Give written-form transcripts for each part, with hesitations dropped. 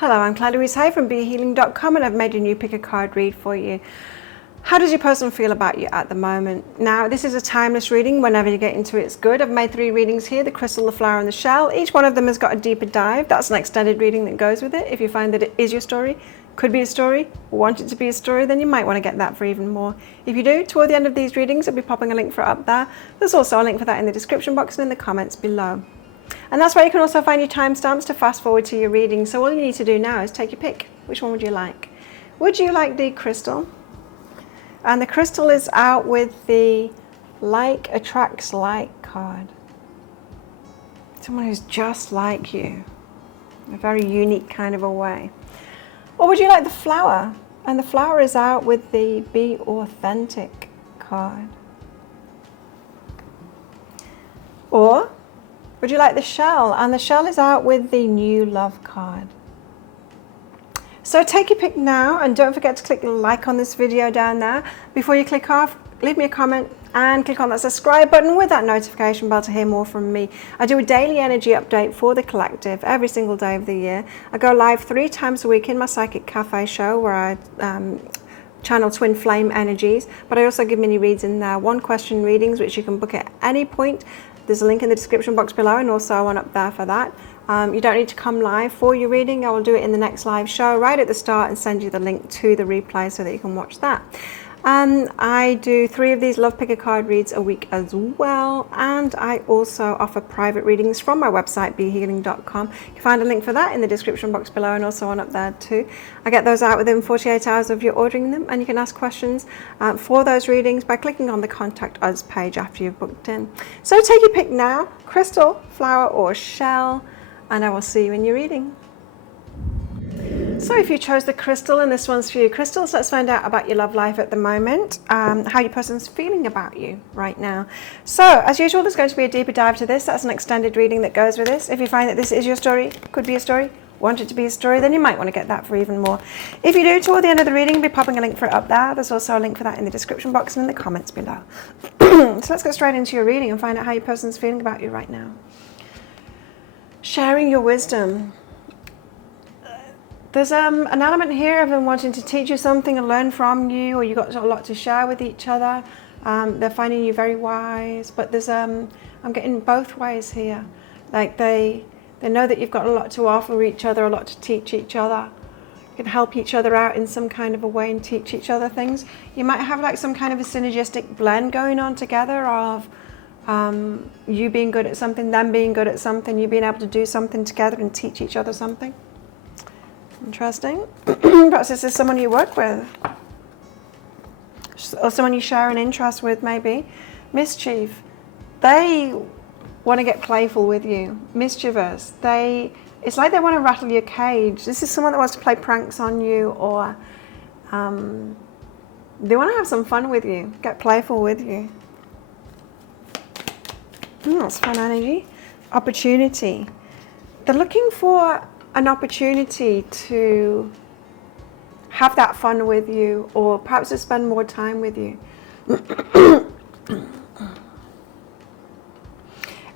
Hello, I'm Claire Louise Hay from BeHealing.com, and I've made a new pick a card read for you. How does your person feel about you at the moment? Now, this is a timeless reading. Whenever you get into it, it's good. I've made 3 readings here, the crystal, the flower, and the shell. Each one of them has got a deeper dive. That's an extended reading that goes with it. If you find that it is your story, could be a story, want it to be a story, then you might want to get that for even more. If you do, toward the end of these readings, I'll be popping a link for it up there. There's also a link for that in the description box and in the comments below. And that's where you can also find your timestamps to fast forward to your reading. So all you need to do now is take your pick. Which one would you like? Would you like the crystal? And the crystal is out with the like attracts like card. Someone who's just like you, in a very unique kind of a way. Or would you like the flower? And the flower is out with the be authentic card. Or would you like the shell? And the shell is out with the new love card. So take your pick now, and don't forget to click like on this video down there. Before you click off, leave me a comment and click on that subscribe button with that notification bell to hear more from me. I do a daily energy update for the collective every single day of the year. I go live 3 times a week in my Psychic Cafe show where I channel twin flame energies, but I also give mini reads in there, 1-question readings, which you can book at any point. There's a link in the description box below, and also one up there for that. You don't need to come live for your reading. I will do it in the next live show right at the start and send you the link to the replay so that you can watch that. I do 3 of these Love Pick a Card reads a week as well, and I also offer private readings from my website BeHealing.com. You can find a link for that in the description box below, and also one up there too. I get those out within 48 hours of you ordering them, and you can ask questions for those readings by clicking on the Contact Us page after you've booked in. So take your pick now, crystal, flower, or shell, and I will see you in your reading. So if you chose the crystal, and this one's for you, crystals, let's find out about your love life at the moment, how your person's feeling about you right now. So as usual, there's going to be a deeper dive to this. That's an extended reading that goes with this. If you find that this is your story, could be a story, want it to be a story, then you might want to get that for even more. If you do, toward the end of the reading, I'll be popping a link for it up there. There's also a link for that in the description box and in the comments below. So let's get straight into your reading and find out how your person's feeling about you right now. Sharing your wisdom. There's an element here of them wanting to teach you something and learn from you, or you've got a lot to share with each other. They're finding you very wise, but there's I'm getting both ways here. Like they know that you've got a lot to offer each other, a lot to teach each other. You can help each other out in some kind of a way and teach each other things. You might have like some kind of a synergistic blend going on together of you being good at something, them being good at something, you being able to do something together and teach each other something. Interesting. Perhaps this is someone you work with, or someone you share an interest with, maybe. Mischief. They want to get playful with you. Mischievous. It's like they want to rattle your cage. This is someone that wants to play pranks on you, or they want to have some fun with you, get playful with you. That's fun energy. Opportunity. They're looking for an opportunity to have that fun with you, or perhaps to spend more time with you.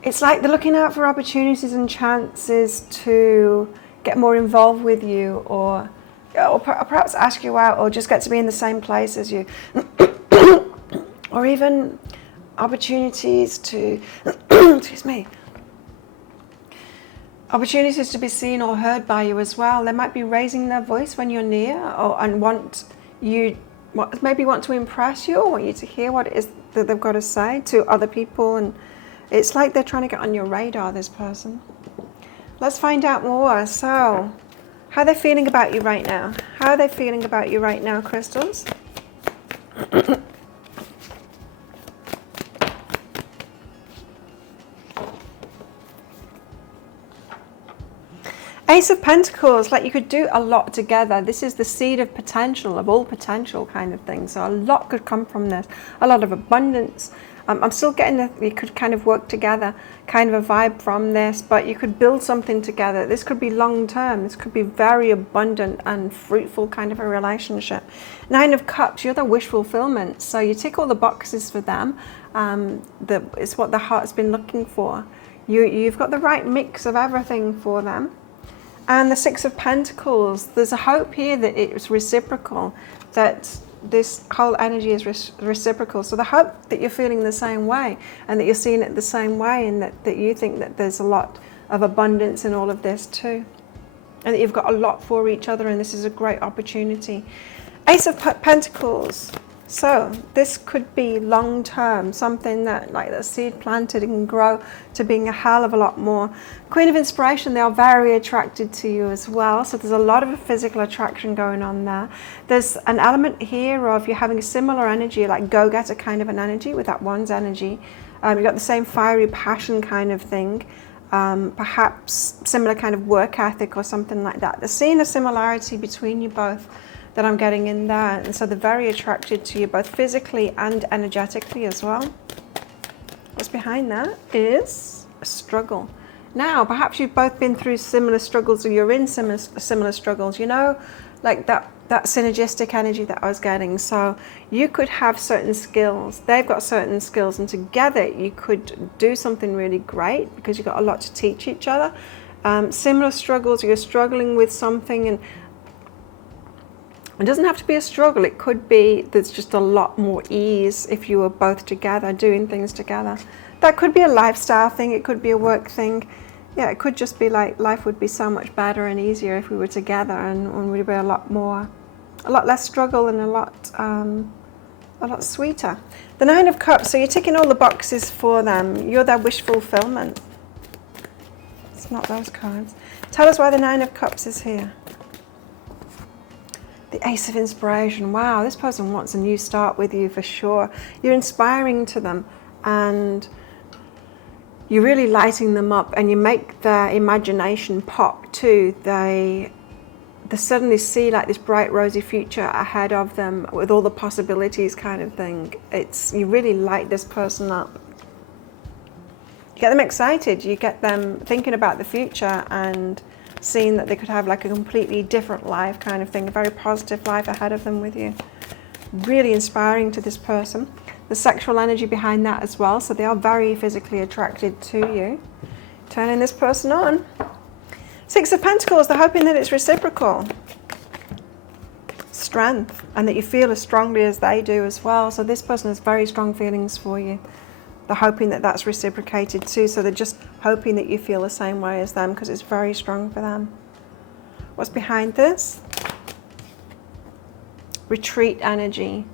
It's like they're looking out for opportunities and chances to get more involved with you, or perhaps ask you out, or just get to be in the same place as you. Or even opportunities to, excuse me, opportunities to be seen or heard by you as well. They might be raising their voice when you're near, and maybe want to impress you, or want you to hear what it is that they've got to say to other people. And it's like they're trying to get on your radar, this person. Let's find out more. So, how are they feeling about you right now? How are they feeling about you right now, crystals? Ace of Pentacles, like you could do a lot together. This is the seed of potential, of all potential kind of thing. So a lot could come from this, a lot of abundance. I'm still getting that you could kind of work together, kind of a vibe from this, but you could build something together. This could be long term. This could be very abundant and fruitful kind of a relationship. 9 of Cups, you're the wish fulfillment. So you tick all the boxes for them. It's what the heart's been looking for. You've got the right mix of everything for them. And the Six of Pentacles, there's a hope here that it's reciprocal, that this whole energy is reciprocal. So the hope that you're feeling the same way and that you're seeing it the same way, and that you think that there's a lot of abundance in all of this too. And that you've got a lot for each other, and this is a great opportunity. Ace of Pentacles. So this could be long-term, something that, like that seed planted, it can grow to being a hell of a lot more. Queen of Inspiration, they are very attracted to you as well. So there's a lot of physical attraction going on there. There's an element here of you having a similar energy, like go-getter kind of an energy with that one's energy. You've got the same fiery passion kind of thing. Perhaps similar kind of work ethic or something like that. There's seeing a similarity between you both that I'm getting in there, and so they're very attracted to you both physically and energetically as well. What's behind that is a struggle. Now, perhaps you've both been through similar struggles, or you're in similar struggles, you know, like that synergistic energy that I was getting. So you could have certain skills, they've got certain skills, and together you could do something really great because you've got a lot to teach each other. Similar struggles, you're struggling with something, and it doesn't have to be a struggle. It could be there's just a lot more ease if you were both together, doing things together. That could be a lifestyle thing. It could be a work thing. Yeah, it could just be like life would be so much better and easier if we were together, and we'd be a lot less struggle, and a lot sweeter. The Nine of Cups. So you're ticking all the boxes for them. You're their wish fulfillment. It's not those cards. Tell us why the Nine of Cups is here. The Ace of Inspiration. Wow, this person wants a new start with you for sure. You're inspiring to them, and you're really lighting them up, and you make their imagination pop too. They suddenly see like this bright rosy future ahead of them with all the possibilities kind of thing. You really light this person up. You get them excited. You get them thinking about the future and seeing that they could have like a completely different life kind of thing, a very positive life ahead of them with you. Really inspiring to this person. The sexual energy behind that as well, so they are very physically attracted to you. Turning this person on. Six of Pentacles, they're hoping that it's reciprocal. Strength, and that you feel as strongly as they do as well. So this person has very strong feelings for you. They're hoping that that's reciprocated too, so they're just hoping that you feel the same way as them because it's very strong for them. What's behind this? Retreat energy.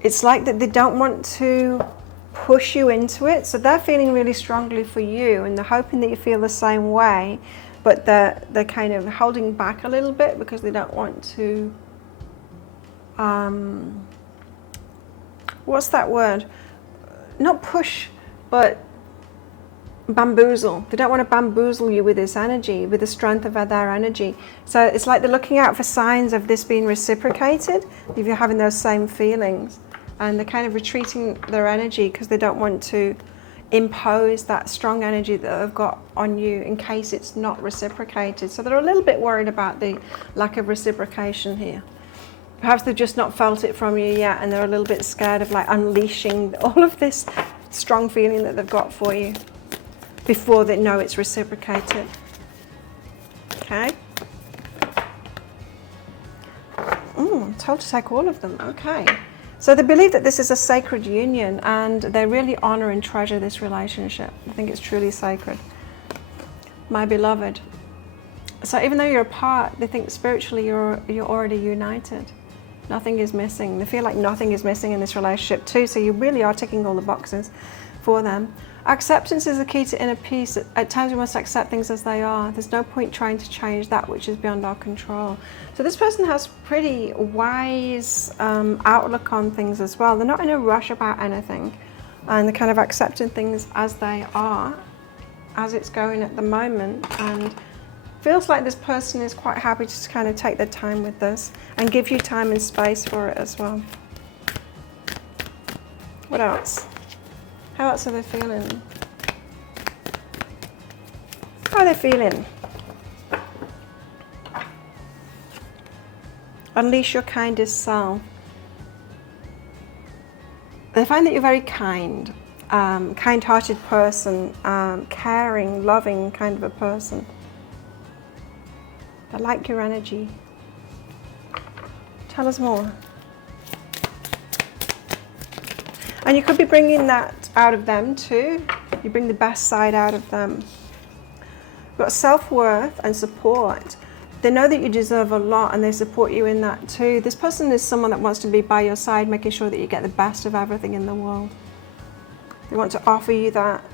It's like that they don't want to push you into it, so they're feeling really strongly for you, and they're hoping that you feel the same way, but they're kind of holding back a little bit because they don't want to, what's that word? Not push, but bamboozle. They don't want to bamboozle you with this energy, with the strength of their energy. So it's like they're looking out for signs of this being reciprocated, if you're having those same feelings. And they're kind of retreating their energy because they don't want to impose that strong energy that they've got on you in case it's not reciprocated. So they're a little bit worried about the lack of reciprocation here. Perhaps they've just not felt it from you yet, and they're a little bit scared of like unleashing all of this strong feeling that they've got for you before they know it's reciprocated. Okay. I'm told to take all of them. Okay. So they believe that this is a sacred union, and they really honor and treasure this relationship. I think it's truly sacred. My beloved. So even though you're apart, they think spiritually you're already united. Nothing is missing. They feel like nothing is missing in this relationship too, so you really are ticking all the boxes for them. Acceptance is the key to inner peace. At times we must accept things as they are. There's no point trying to change that which is beyond our control. So this person has pretty wise outlook on things as well. They're not in a rush about anything, and they're kind of accepting things as they are, as it's going at the moment, and feels like this person is quite happy to just kind of take their time with this and give you time and space for it as well. What else? How else are they feeling? How are they feeling? Unleash your kindest self. They find that you're very kind, kind-hearted person, caring, loving kind of a person. I like your energy. Tell us more. And you could be bringing that out of them too. You bring the best side out of them. You've got self-worth and support. They know that you deserve a lot and they support you in that too. This person is someone that wants to be by your side, making sure that you get the best of everything in the world. They want to offer you that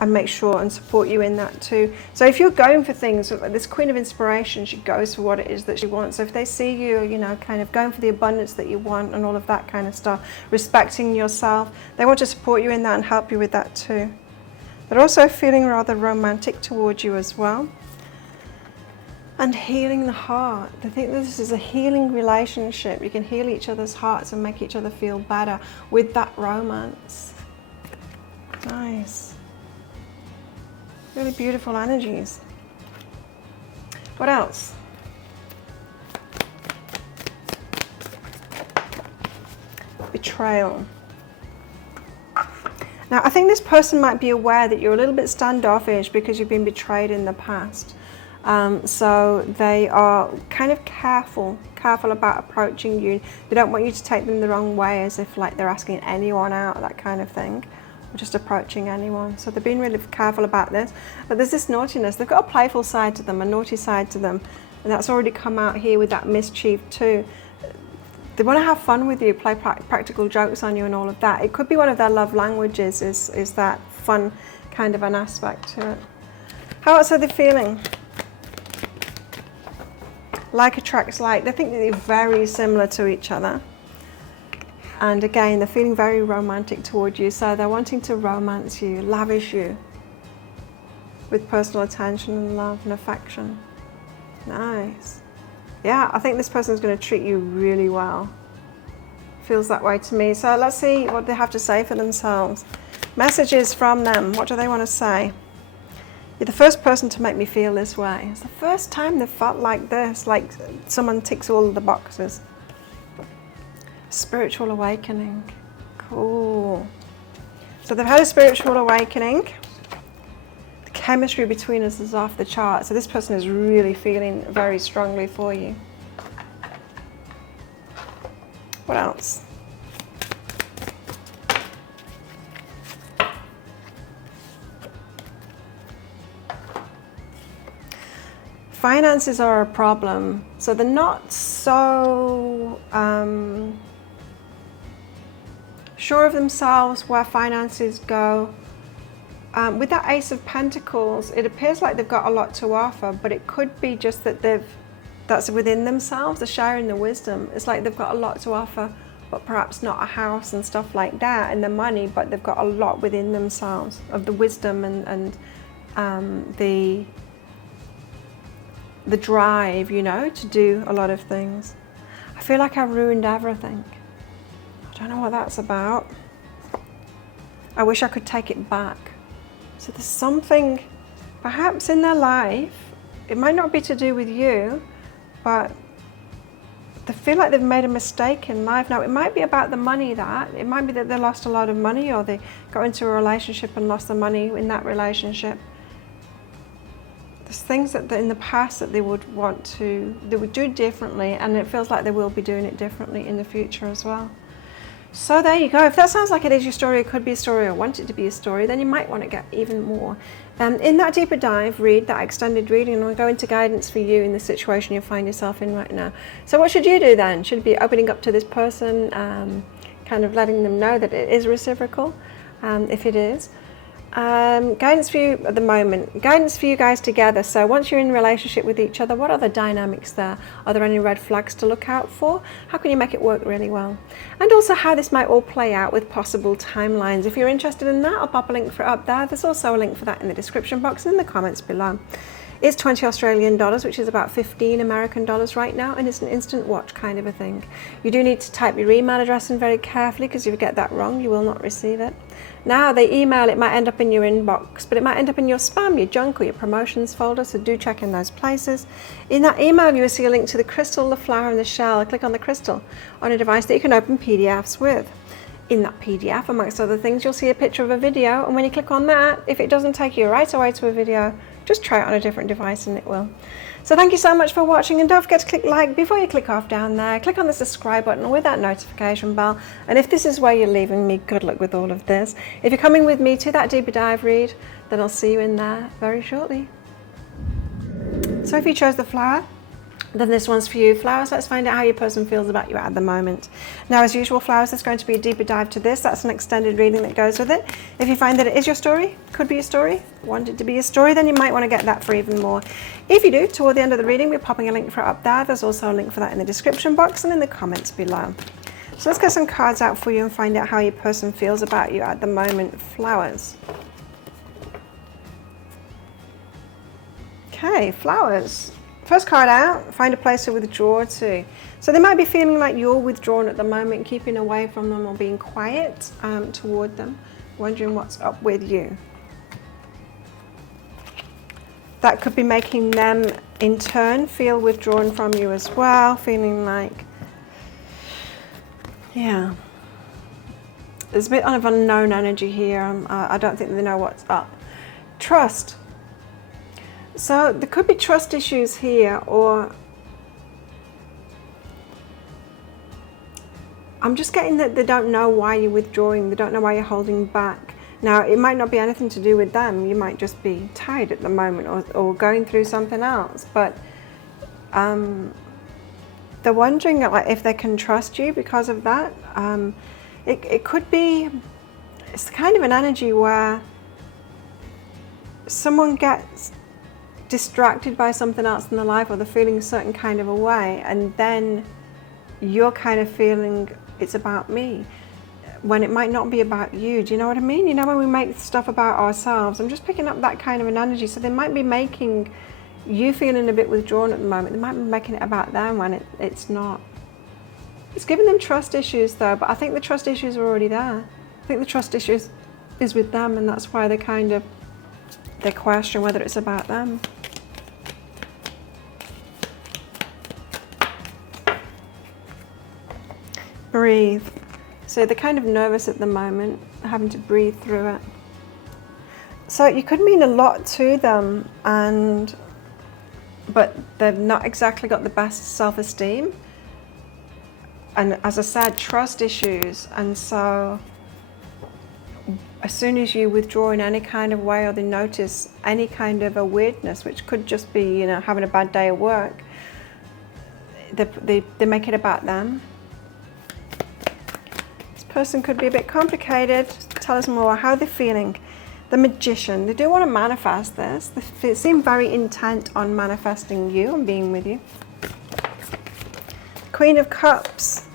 and make sure and support you in that too. So if you're going for things, like this Queen of Inspiration, she goes for what it is that she wants. So if they see you, you know, kind of going for the abundance that you want and all of that kind of stuff, respecting yourself, they want to support you in that and help you with that too. They're also feeling rather romantic towards you as well. And healing the heart. They think this is a healing relationship. You can heal each other's hearts and make each other feel better with that romance. Nice. Really beautiful energies. What else? Betrayal. Now, I think this person might be aware that you're a little bit standoffish because you've been betrayed in the past. So they are kind of careful about approaching you. They don't want you to take them the wrong way, as if like they're asking anyone out, that kind of thing, or just approaching anyone. So they're being really careful about this. But there's this naughtiness. They've got a playful side to them, a naughty side to them, and that's already come out here with that mischief too. They want to have fun with you, play practical jokes on you and all of that. It could be one of their love languages, is that fun kind of an aspect to it. How else are they feeling? Like attracts like. They think that they're very similar to each other. And again, they're feeling very romantic toward you. So they're wanting to romance you, lavish you with personal attention and love and affection. Nice. Yeah, I think this person's going to treat you really well. Feels that way to me. So let's see what they have to say for themselves. Messages from them. What do they want to say? You're the first person to make me feel this way. It's the first time they've felt like this, like someone ticks all the boxes. Spiritual awakening. Cool. So they've had a spiritual awakening. The chemistry between us is off the chart. So this person is really feeling very strongly for you. What else? Finances are a problem, so they're not so sure of themselves where finances go. With that Ace of Pentacles, it appears like they've got a lot to offer, but it could be just that that's within themselves, they're sharing the wisdom. It's like they've got a lot to offer, but perhaps not a house and stuff like that and the money, but they've got a lot within themselves of the wisdom and the drive, you know, to do a lot of things. I feel like I ruined everything. I don't know what that's about. I wish I could take it back. So there's something perhaps in their life, it might not be to do with you, but they feel like they've made a mistake in life. Now, it might be about the money it might be that they lost a lot of money, or they got into a relationship and lost the money in that relationship. There's things that in the past that they would do differently, and it feels like they will be doing it differently in the future as well. So there you go. If that sounds like it is your story, it could be a story, or want it to be a story, then you might want to get even more. In that deeper dive, read that extended reading, and I'll go into guidance for you in the situation you find yourself in right now. So what should you do then? Should be opening up to this person, kind of letting them know that it is reciprocal, if it is. Guidance for you at the moment, guidance for you guys together. So once you're in a relationship with each other, what are the dynamics there? Are there any red flags to look out for? How can you make it work really well? And also how this might all play out with possible timelines. If you're interested in that, I'll pop a link for it up there. There's also a link for that in the description box and in the comments below. It's 20 Australian dollars, which is about 15 American dollars right now, and it's an instant watch kind of a thing. You do need to type your email address in very carefully, because if you get that wrong, you will not receive it. Now, the email, it might end up in your inbox, but it might end up in your spam, your junk, or your promotions folder, so do check in those places. In that email, you will see a link to the crystal, the flower, and the shell. Click on the crystal on a device that you can open PDFs with. In that PDF, amongst other things, you'll see a picture of a video, and when you click on that, if it doesn't take you right away to a video, just try it on a different device and it will. So thank you so much for watching, and don't forget to click like before you click off down there. Click on the subscribe button with that notification bell. And if this is where you're leaving me, good luck with all of this. If you're coming with me to that deeper dive read, then I'll see you in there very shortly. So if you chose the flower, then this one's for you. Flowers, let's find out how your person feels about you at the moment. Now, as usual, flowers, there's going to be a deeper dive to this. That's an extended reading that goes with it. If you find that it is your story, could be a story, want it to be a story, then you might want to get that for even more. If you do, toward the end of the reading, we're popping a link for it up there. There's also a link for that in the description box and in the comments below. So let's get some cards out for you and find out how your person feels about you at the moment. Flowers. Okay, flowers. First card out, find a place to withdraw to. So they might be feeling like you're withdrawn at the moment, keeping away from them or being quiet toward them, wondering what's up with you. That could be making them, in turn, feel withdrawn from you as well, feeling like, yeah. There's a bit of unknown energy here. I don't think they know what's up. Trust. So there could be trust issues here, or I'm just getting that they don't know why you're withdrawing, they don't know why you're holding back. Now, it might not be anything to do with them, you might just be tired at the moment or going through something else, but they're wondering if they can trust you because of that. It could be, it's kind of an energy where someone gets distracted by something else in their life, or they're feeling a certain kind of a way, and then you're kind of feeling it's about me when it might not be about you. Do you know what I mean? You know, when we make stuff about ourselves, I'm just picking up that kind of an energy. So they might be making you feeling a bit withdrawn at the moment. They might be making it about them when it's not. It's giving them trust issues though, but I think the trust issues are already there. I think the trust issues is with them, and that's why they question whether it's about them. Breathe. So they're kind of nervous at the moment, having to breathe through it. So you could mean a lot to them, but they've not exactly got the best self-esteem. And as I said, trust issues. And so as soon as you withdraw in any kind of way, or they notice any kind of a weirdness, which could just be, you know, having a bad day at work, they make it about them. This person could be a bit complicated. Tell us more. How are they feeling? The Magician. They do want to manifest this. They seem very intent on manifesting you and being with you. Queen of Cups.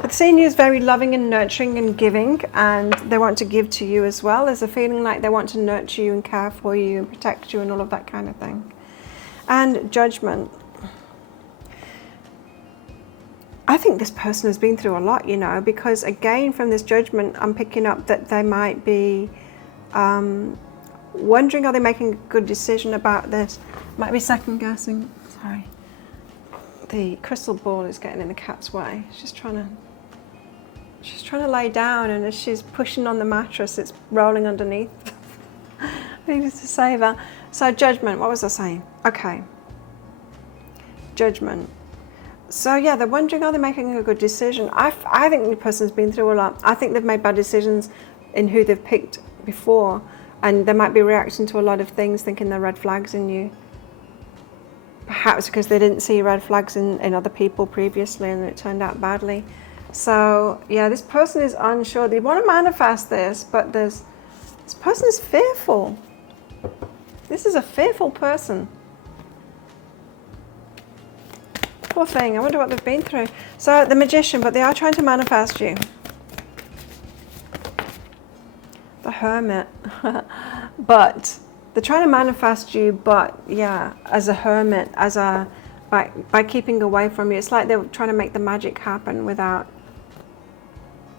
They're seeing you as very loving and nurturing and giving, and they want to give to you as well. There's a feeling like they want to nurture you and care for you and protect you and all of that kind of thing. And Judgment. I think this person has been through a lot, you know, because again, from this Judgment, I'm picking up that they might be wondering, are they making a good decision about this? Might be second guessing. Sorry. The crystal ball is getting in the cat's way. She's trying to lay down, and as she's pushing on the mattress, it's rolling underneath. I needed to say that. So Judgment, what was I saying? Okay. Judgment. So yeah, they're wondering, are they making a good decision? I think the person's been through a lot. I think they've made bad decisions in who they've picked before, and they might be reacting to a lot of things, thinking they're red flags in you. Perhaps because they didn't see red flags in other people previously, and it turned out badly. So yeah, this person is unsure. They want to manifest this, but this person is fearful. This is a fearful person. Poor thing. I wonder what they've been through. So the Magician, but they are trying to manifest you. The Hermit. But they're trying to manifest you, but yeah, as a hermit, by keeping away from you. It's like they're trying to make the magic happen without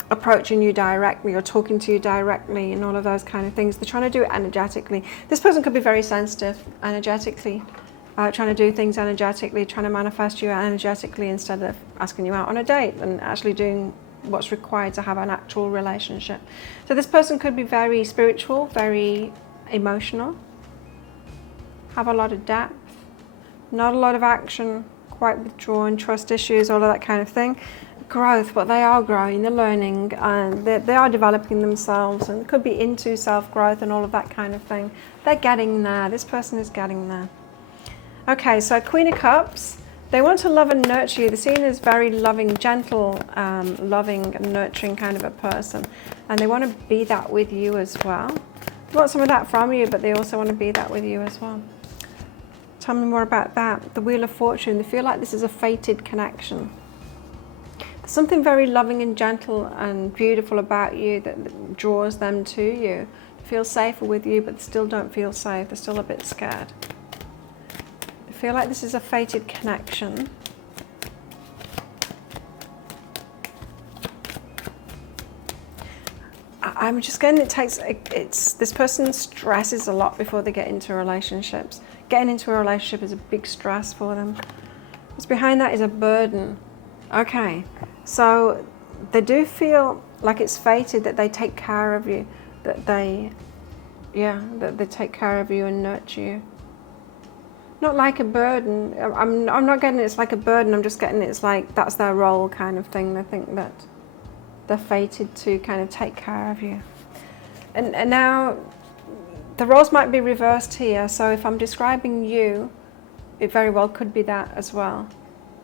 approaching you directly or talking to you directly and all of those kind of things. They're trying to do it energetically. This person could be very sensitive energetically, trying to do things energetically, trying to manifest you energetically instead of asking you out on a date and actually doing what's required to have an actual relationship. So this person could be very spiritual, very emotional, have a lot of depth, Not a lot of action, quite withdrawn, trust issues, all of that kind of thing. Growth, but they are growing, they're learning, and they are developing themselves, and it could be into self-growth and all of that kind of thing. They're getting there. This person is getting there. Okay, so Queen of Cups, they want to love and nurture you. They're seen as very loving, gentle, loving and nurturing kind of a person, and they want to be that with you as well. They want some of that from you, but they also want to be that with you as well. Tell me more about that. The Wheel of Fortune, they feel like this is a fated connection. There's something very loving and gentle and beautiful about you that draws them to you. They feel safer with you, but they still don't feel safe. They're still a bit scared. They feel like this is a fated connection. I'm just getting this person stresses a lot before they get into relationships. Getting into a relationship is a big stress for them. What's behind that is a burden. Okay, so they do feel like it's fated that they take care of you, that they take care of you and nurture you. Not like a burden. I'm not getting it's like a burden. I'm just getting it's like that's their role kind of thing. They think that they're fated to kind of take care of you. And now the roles might be reversed here. So if I'm describing you, it very well could be that as well.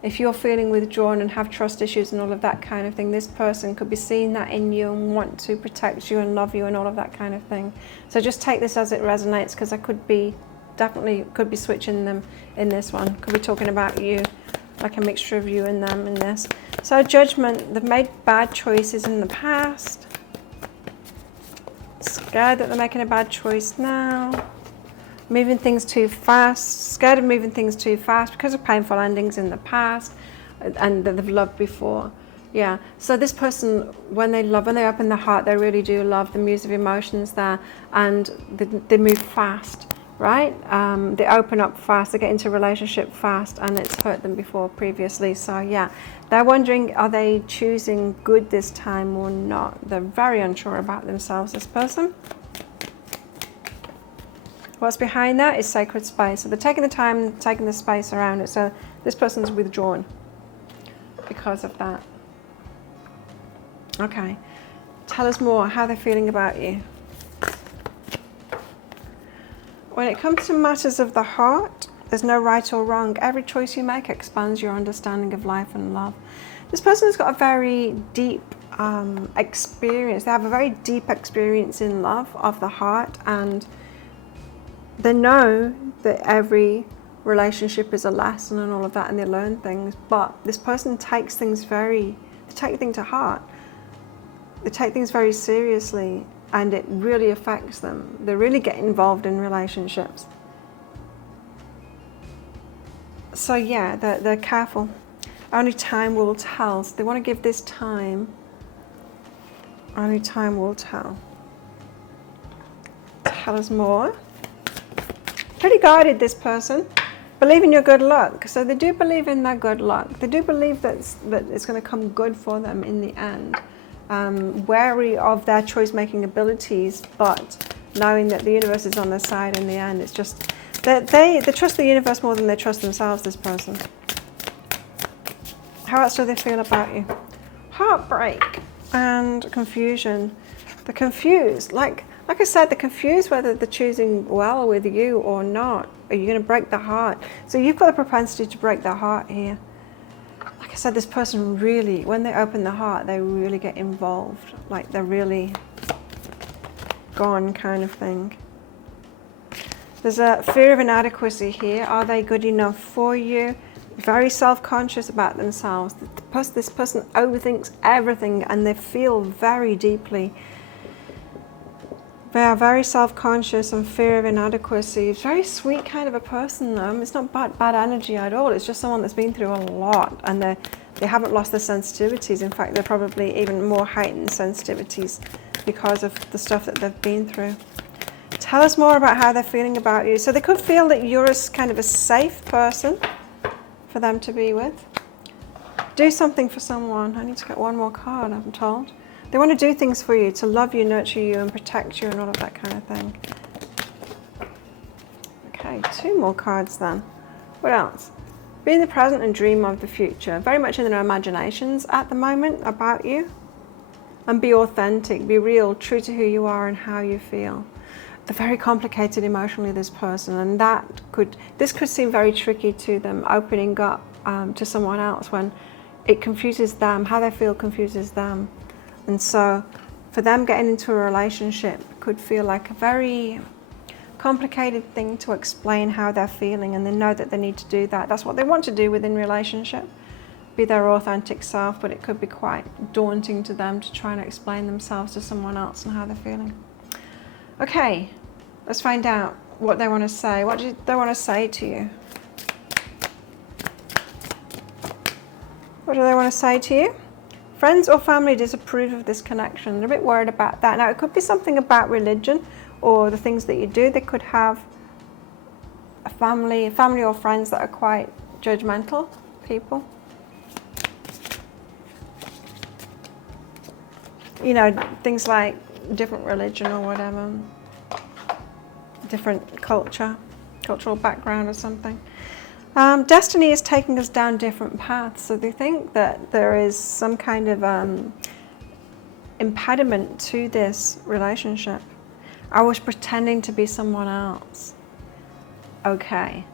If you're feeling withdrawn and have trust issues and all of that kind of thing, this person could be seeing that in you and want to protect you and love you and all of that kind of thing. So just take this as it resonates, because I definitely could be switching them in this one. Could be talking about you, like a mixture of you and them in this. So Judgment, they've made bad choices in the past. Scared that they're making a bad choice now. Moving things too fast, scared of moving things too fast because of painful endings in the past and that they've loved before. Yeah, so this person, when they open their heart, they really do love the muse of emotions there, and they move fast, right? They open up fast, they get into a relationship fast, and it's hurt them before previously. So yeah, they're wondering, are they choosing good this time or not? They're very unsure about themselves, this person. What's behind that is sacred space. So they're taking the time, taking the space around it. So this person's withdrawn because of that. Okay, tell us more, how they're feeling about you. When it comes to matters of the heart, there's no right or wrong. Every choice you make expands your understanding of life and love. This person has got a very deep experience. They have a very deep experience in love of the heart, and they know that every relationship is a lesson and all of that, and they learn things, but this person takes things they take things to heart. They take things very seriously, and it really affects them. They really get involved in relationships. So yeah, they're careful. Only time will tell. So they want to give this time. Only time will tell. Tell us more. Pretty guarded, this person. Believe in your good luck. So they do believe in their good luck. They do believe that it's going to come good for them in the end. Wary of their choice-making abilities, but knowing that the universe is on their side in the end. It's just that they trust the universe more than they trust themselves, this person. How else do they feel about you? Heartbreak and confusion. They're confused. Like I said, they're confused whether they're choosing well with you or not. Are you going to break their heart? So you've got the propensity to break their heart here. Like I said, this person really, when they open their heart, they really get involved. Like they're really gone kind of thing. There's a fear of inadequacy here. Are they good enough for you? Very self-conscious about themselves. This person overthinks everything, and they feel very deeply. They are very self-conscious and fear of inadequacy. It's a very sweet kind of a person. It's not bad energy at all. It's just someone that's been through a lot, and they haven't lost their sensitivities. In fact, they're probably even more heightened sensitivities because of the stuff that they've been through. Tell us more about how they're feeling about you. So they could feel that you're kind of a safe person for them to be with. Do something for someone. I need to get one more card, I'm told. They want to do things for you, to love you, nurture you, and protect you, and all of that kind of thing. Okay, 2 more cards then. What else? Be in the present and dream of the future. Very much in their imaginations at the moment about you. And be authentic, be real, true to who you are and how you feel. They're very complicated emotionally, this person, and this could seem very tricky to them, opening up to someone else when it confuses them. How they feel confuses them. And so for them, getting into a relationship could feel like a very complicated thing to explain how they're feeling, and they know that they need to do that. That's what they want to do within relationship, be their authentic self, but it could be quite daunting to them to try and explain themselves to someone else and how they're feeling. Okay, let's find out what they want to say. What do they want to say to you? What do they want to say to you? Friends or family disapprove of this connection. They're a bit worried about that. Now, it could be something about religion or the things that you do. They could have a family or friends that are quite judgmental people. You know, things like different religion or whatever, different cultural background or something. Destiny is taking us down different paths, so they think that there is some kind of impediment to this relationship. I was pretending to be someone else. Okay.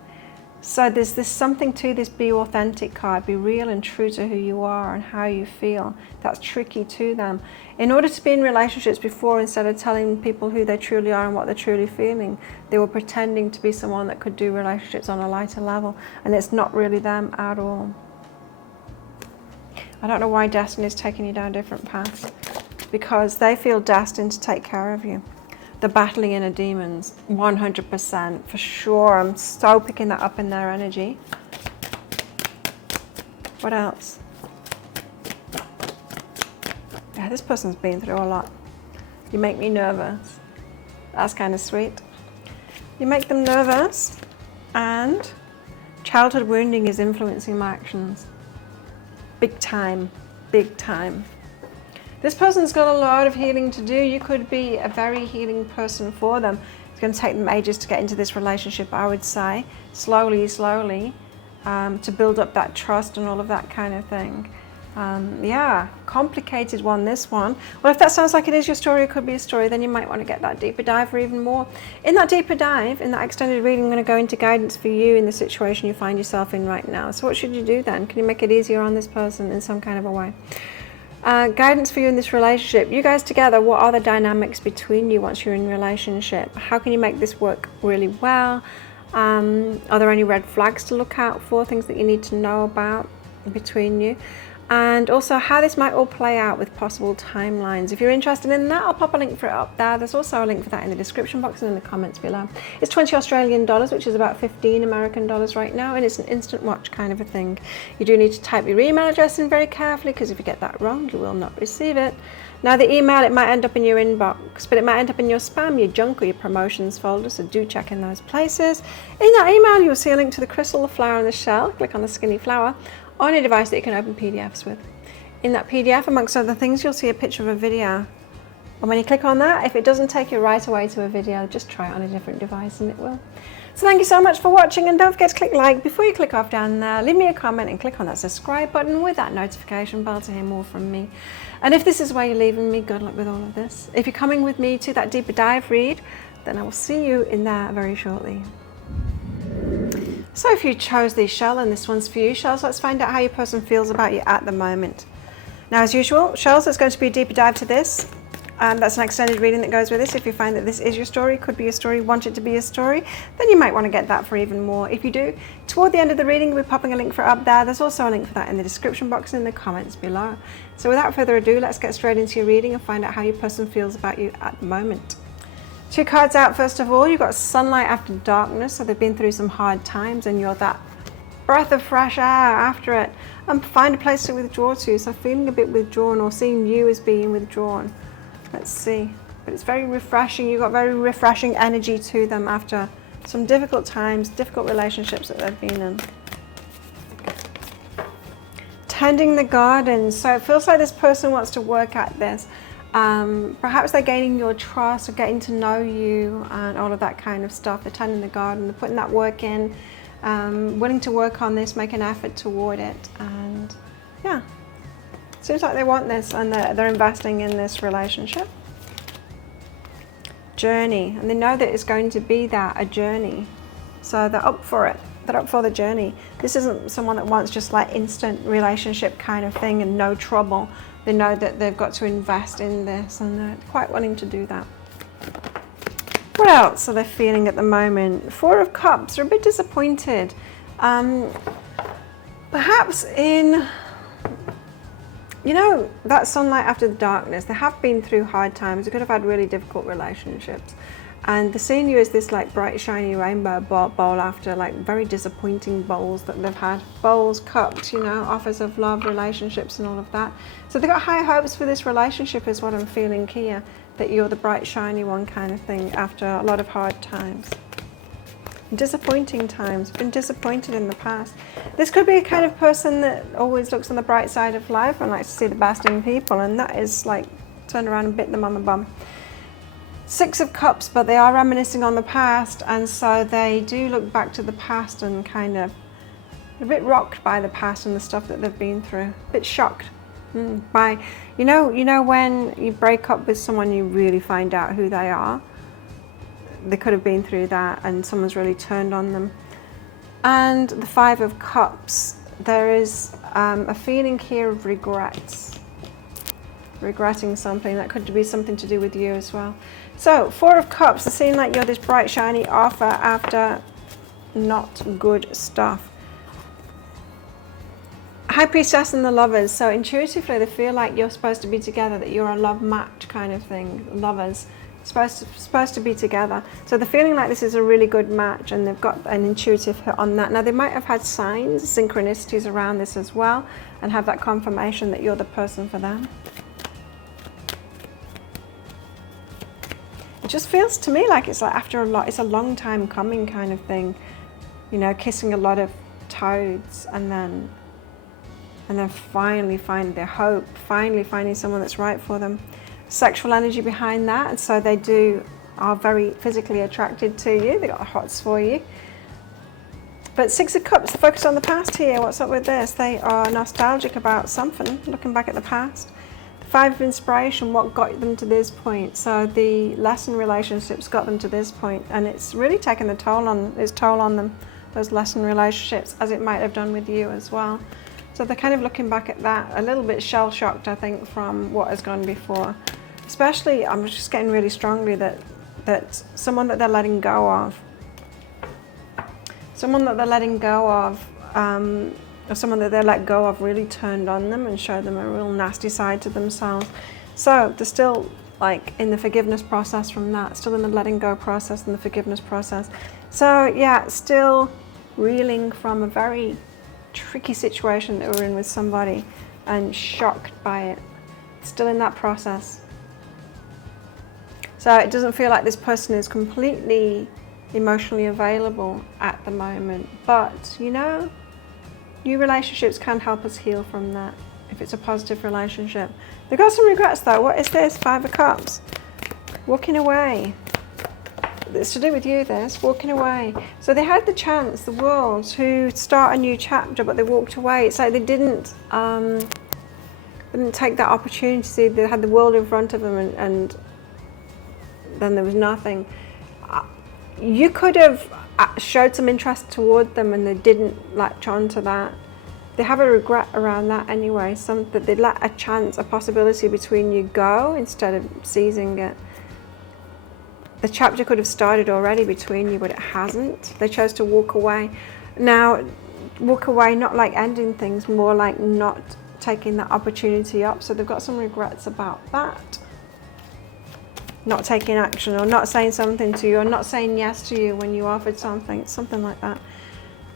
So there's something to this be authentic card, be real and true to who you are and how you feel. That's tricky to them. In order to be in relationships before, instead of telling people who they truly are and what they're truly feeling, they were pretending to be someone that could do relationships on a lighter level, and it's not really them at all. I don't know why destiny is taking you down different paths, because they feel destined to take care of you. The battling inner demons, 100% for sure. I'm so picking that up in their energy. What else? Yeah, this person's been through a lot. You make me nervous. That's kind of sweet. You make them nervous, and childhood wounding is influencing my actions. Big time, big time. This person's got a lot of healing to do. You could be a very healing person for them. It's going to take them ages to get into this relationship, I would say. Slowly, to build up that trust and all of that kind of thing. Yeah, complicated one, this one. Well, if that sounds like it is your story, it could be a story, then you might want to get that deeper dive for even more. In that deeper dive, in that extended reading, I'm going to go into guidance for you in the situation you find yourself in right now. So what should you do then? Can you make it easier on this person in some kind of a way? Guidance for you in this relationship. You guys together, what are the dynamics between you once you're in a relationship? How can you make this work really well? Are there any red flags to look out for, things that you need to know about between you? And also how this might all play out with possible timelines. If you're interested in that, I'll pop a link for it up there. There's also a link for that in the description box and in the comments below. It's 20 Australian dollars, which is about 15 American dollars right now, and it's an instant watch kind of a thing. You do need to type your email address in very carefully, because if you get that wrong, you will not receive it. Now the email, it might end up in your inbox, but it might end up in your spam, your junk, or your promotions folder, so do check in those places. In that email, you'll see a link to the crystal, the flower, and the shell. Click on the skinny flower on a device that you can open PDFs with. In that PDF, amongst other things, you'll see a picture of a video. And when you click on that, if it doesn't take you right away to a video, just try it on a different device and it will. So thank you so much for watching, and don't forget to click like before you click off down there. Leave me a comment and click on that subscribe button with that notification bell to hear more from me. And if this is where you're leaving me, good luck with all of this. If you're coming with me to that deeper dive read, then I will see you in there very shortly. So if you chose the shell and this one's for you, shells, let's find out how your person feels about you at the moment. Now, as usual, shells, there's going to be a deeper dive to this. That's an extended reading that goes with this. If you find that this is your story, could be a story, want it to be a story, then you might want to get that for even more. If you do, toward the end of the reading, we'll be popping a link for it up there. There's also a link for that in the description box and in the comments below. So without further ado, let's get straight into your reading and find out how your person feels about you at the moment. Two cards out. First of all, you've got sunlight after darkness, so they've been through some hard times and you're that breath of fresh air after it, and find a place to withdraw to. So feeling a bit withdrawn, or seeing you as being withdrawn. Let's see. But it's very refreshing. You've got very refreshing energy to them after some difficult times, difficult relationships that they've been in. Tending the garden. So it feels like this person wants to work at this. Perhaps they're gaining your trust or getting to know you and all of that kind of stuff. They're tending the garden, they're putting that work in. willing to work on this, make an effort toward it, and yeah, seems like they want this, and they're investing in this relationship. Journey, and they know that it's going to be a journey, so they're up for it. They're up for the journey. This isn't someone that wants just like instant relationship kind of thing and no trouble. They know that they've got to invest in this, and they're quite willing to do that. What else are they feeling at the moment? Four of Cups. They're a bit disappointed. Perhaps in, you know, that sunlight after the darkness. They have been through hard times. They could have had really difficult relationships. And they're seeing you as this like bright, shiny rainbow bowl after like very disappointing bowls that they've had. Bowls, cups, you know, offers of love, relationships and all of that. So they've got high hopes for this relationship is what I'm feeling here. That you're the bright, shiny one kind of thing after a lot of hard times. Disappointing times, been disappointed in the past. This could be a kind of person that always looks on the bright side of life and likes to see the best in people, and that is like turn around and bit them on the bum. Six of Cups, but they are reminiscing on the past, and so they do look back to the past and kind of a bit rocked by the past and the stuff that they've been through. A bit shocked by, you know when you break up with someone, you really find out who they are. They could have been through that, and someone's really turned on them. And the Five of Cups, there is a feeling here of regrets. Regretting something. That could be something to do with you as well. So, Four of Cups, it seems like you're this bright, shiny offer after not good stuff. High Priestess and the Lovers. So intuitively they feel like you're supposed to be together, that you're a love match kind of thing. Lovers. Supposed to be together. So they're feeling like this is a really good match, and they've got an intuitive hit on that. Now they might have had signs, synchronicities around this as well, and have that confirmation that you're the person for them. It just feels to me like it's like after a lot, it's a long time coming kind of thing. You know, kissing a lot of toads, and then finally finding their hope, finally finding someone that's right for them. Sexual energy behind that, and so they are very physically attracted to you. They got the hots for you. But Six of Cups, focus on the past here. What's up with this? They are nostalgic about something, looking back at the past. The Five of Inspiration, what got them to this point? So the lesson relationships got them to this point, and it's really taken its toll on them, those lesson relationships, as it might have done with you as well. So they're kind of looking back at that, a little bit shell-shocked, I think, from what has gone before. Especially, I'm just getting really strongly that someone that they're letting go of, or someone that they let go of really turned on them and showed them a real nasty side to themselves. So they're still like in the forgiveness process from that, still in the letting go process and the forgiveness process. So yeah, still reeling from a very tricky situation that we're in with somebody and shocked by it. Still in that process. So it doesn't feel like this person is completely emotionally available at the moment. But, you know, new relationships can help us heal from that if it's a positive relationship. They've got some regrets though. What is this? Five of Cups. Walking away. It's to do with you, this. Walking away. So they had the chance, the world, to start a new chapter, but they walked away. It's like they didn't take that opportunity. They had the world in front of them, and then there was nothing. You could have showed some interest toward them, and they didn't latch on to that. They have a regret around that anyway. That they let a chance, a possibility between you go instead of seizing it. The chapter could have started already between you, but it hasn't. They chose to walk away. Now, walk away, not like ending things, more like not taking that opportunity up. So they've got some regrets about that. Not taking action, or not saying something to you, or not saying yes to you when you offered something, something like that.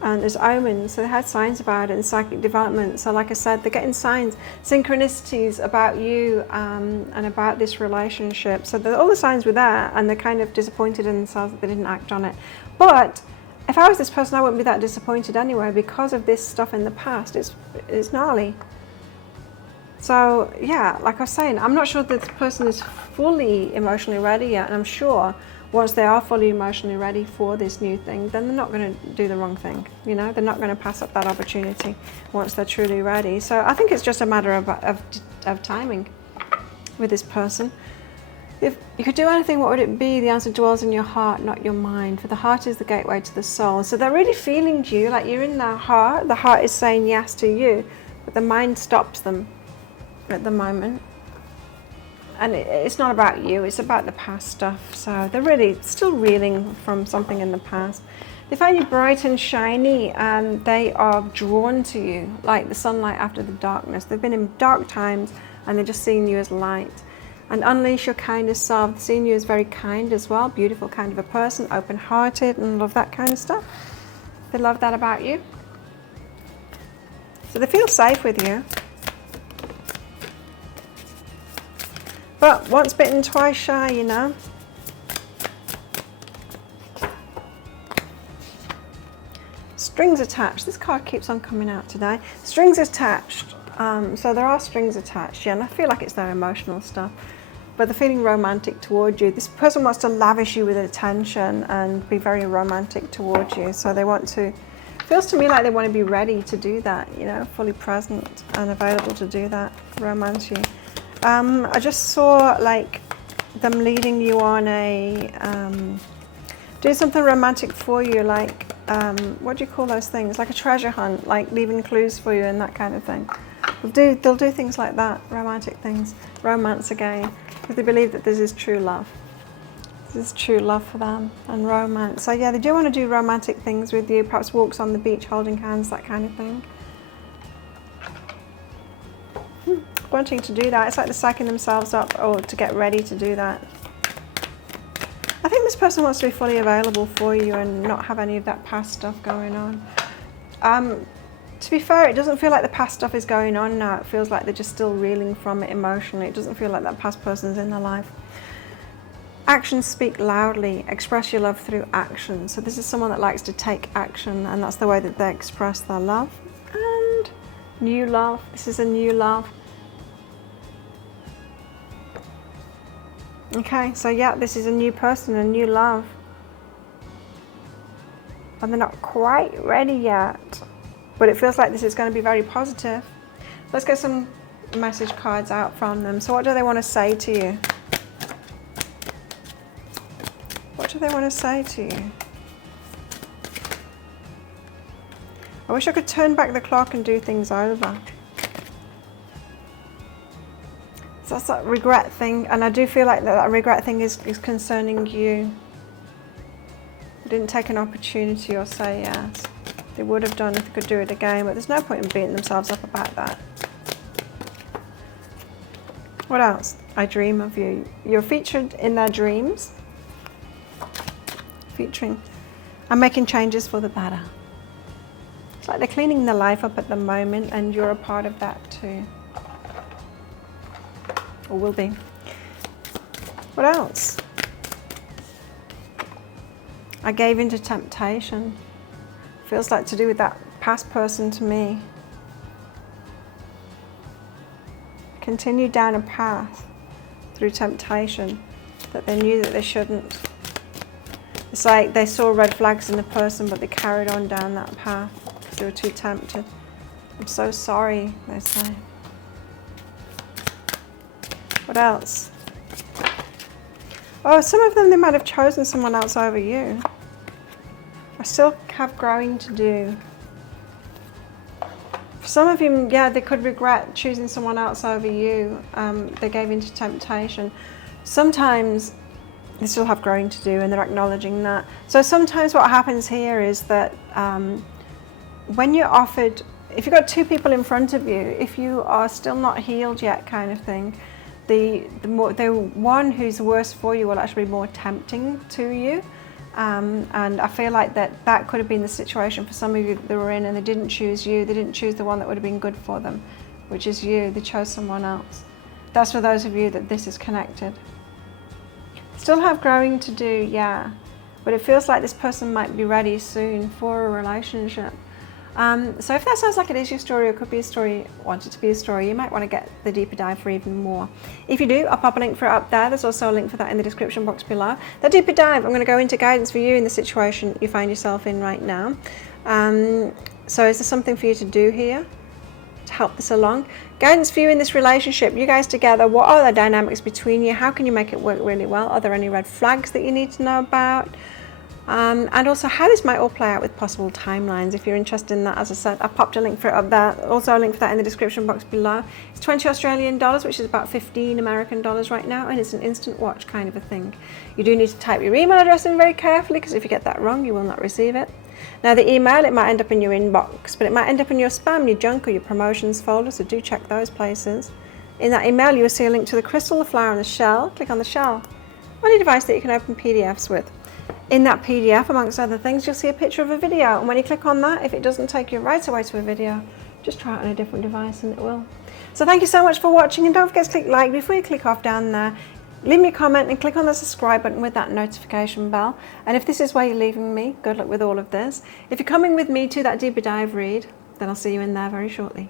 And there's omens, so they had signs about it in psychic development. So like I said, they're getting signs, synchronicities about you and about this relationship. So all the signs were there, and they're kind of disappointed in themselves that they didn't act on it. But if I was this person, I wouldn't be that disappointed anyway, because of this stuff in the past. It's gnarly. So yeah, like I was saying, I'm not sure that this person is fully emotionally ready yet, and I'm sure once they are fully emotionally ready for this new thing, then they're not going to do the wrong thing. You know, they're not going to pass up that opportunity once they're truly ready. So I think it's just a matter of timing with this person. If you could do anything, what would it be? The answer dwells in your heart, not your mind. For the heart is the gateway to the soul. So they're really feeling you, like you're in their heart. The heart is saying yes to you, but the mind stops them at the moment. And it's not about you, it's about the past stuff. So they're really still reeling from something in the past. They find you bright and shiny, and they are drawn to you, like the sunlight after the darkness. They've been in dark times, and they're just seeing you as light. And unleash your kindest self, seeing you as very kind as well, beautiful kind of a person, open-hearted and love that kind of stuff. They love that about you. So they feel safe with you. But once bitten, twice shy, you know. Strings attached. This card keeps on coming out today. Strings attached. So there are strings attached, yeah, and I feel like it's their emotional stuff. But they're feeling romantic towards you. This person wants to lavish you with attention and be very romantic towards you. So they want to, feels to me like they want to be ready to do that, you know, fully present and available to do that, romance you. I just saw like them leading you on a, doing something romantic for you, like, what do you call those things? Like a treasure hunt, like leaving clues for you and that kind of thing. They'll do things like that, romantic things, romance again, because they believe that this is true love. This is true love for them and romance. So yeah, they do want to do romantic things with you, perhaps walks on the beach holding hands, that kind of thing. Wanting to do that, it's like they're psyching themselves up or to get ready to do that. I think this person wants to be fully available for you and not have any of that past stuff going on. To be fair, it doesn't feel like the past stuff is going on now. It feels like they're just still reeling from it emotionally. It doesn't feel like that past person's in their life. Actions speak loudly. Express your love through action. So this is someone that likes to take action, and that's the way that they express their love. And new love. This is a new love. Okay, so yeah, this is a new person, a new love. And they're not quite ready yet. But it feels like this is going to be very positive. Let's get some message cards out from them. So what do they want to say to you? What do they want to say to you? I wish I could turn back the clock and do things over. So that's that regret thing. And I do feel like that regret thing is concerning you. They didn't take an opportunity or say yes. They would have done if they could do it again, but there's no point in beating themselves up about that. What else? I dream of you. You're featured in their dreams. Featuring and making changes for the better. It's like they're cleaning their life up at the moment, and you're a part of that too. Or will be. What else? I gave into temptation. Feels like to do with that past person to me. Continued down a path through temptation that they knew that they shouldn't. It's like they saw red flags in the person, but they carried on down that path because they were too tempted. I'm so sorry, they say. What else? Oh, some of them, they might have chosen someone else over you. I still have growing to do. For some of you, yeah, they could regret choosing someone else over you. They gave into temptation. Sometimes they still have growing to do, and they're acknowledging that. So sometimes what happens here is that when you're offered, if you've got two people in front of you, if you are still not healed yet kind of thing, the one who's worse for you will actually be more tempting to you. And I feel like that could have been the situation for some of you that were in, and they didn't choose you. They didn't choose the one that would have been good for them, which is you. They chose someone else. That's for those of you that this is connected. Still have growing to do, yeah. But it feels like this person might be ready soon for a relationship. So if that sounds like it is your story or could be a story, wanted to be a story, you might want to get the deeper dive for even more. If you do, I'll pop a link for it up there. There's also a link for that in the description box below. That deeper dive, I'm going to go into guidance for you in the situation you find yourself in right now. So is there something for you to do here to help this along? Guidance for you in this relationship, you guys together, what are the dynamics between you? How can you make it work really well? Are there any red flags that you need to know about? And also how this might all play out with possible timelines. If you're interested in that, as I said, I popped a link for it up there. Also a link for that in the description box below. It's 20 Australian dollars, which is about 15 American dollars right now, and it's an instant watch kind of a thing. You do need to type your email address in very carefully, because if you get that wrong, you will not receive it. Now the email, it might end up in your inbox, but it might end up in your spam, your junk, or your promotions folder, so do check those places. In that email, you will see a link to the crystal, the flower, and the shell. Click on the shell on a device that you can open PDFs with. In that PDF, amongst other things, you'll see a picture of a video, and when you click on that, if it doesn't take you right away to a video, just try it on a different device and it will. So thank you so much for watching, and don't forget to click like before you click off down there. Leave me a comment and click on the subscribe button with that notification bell. And if this is where you're leaving me, good luck with all of this. If you're coming with me to that deeper dive read, then I'll see you in there very shortly.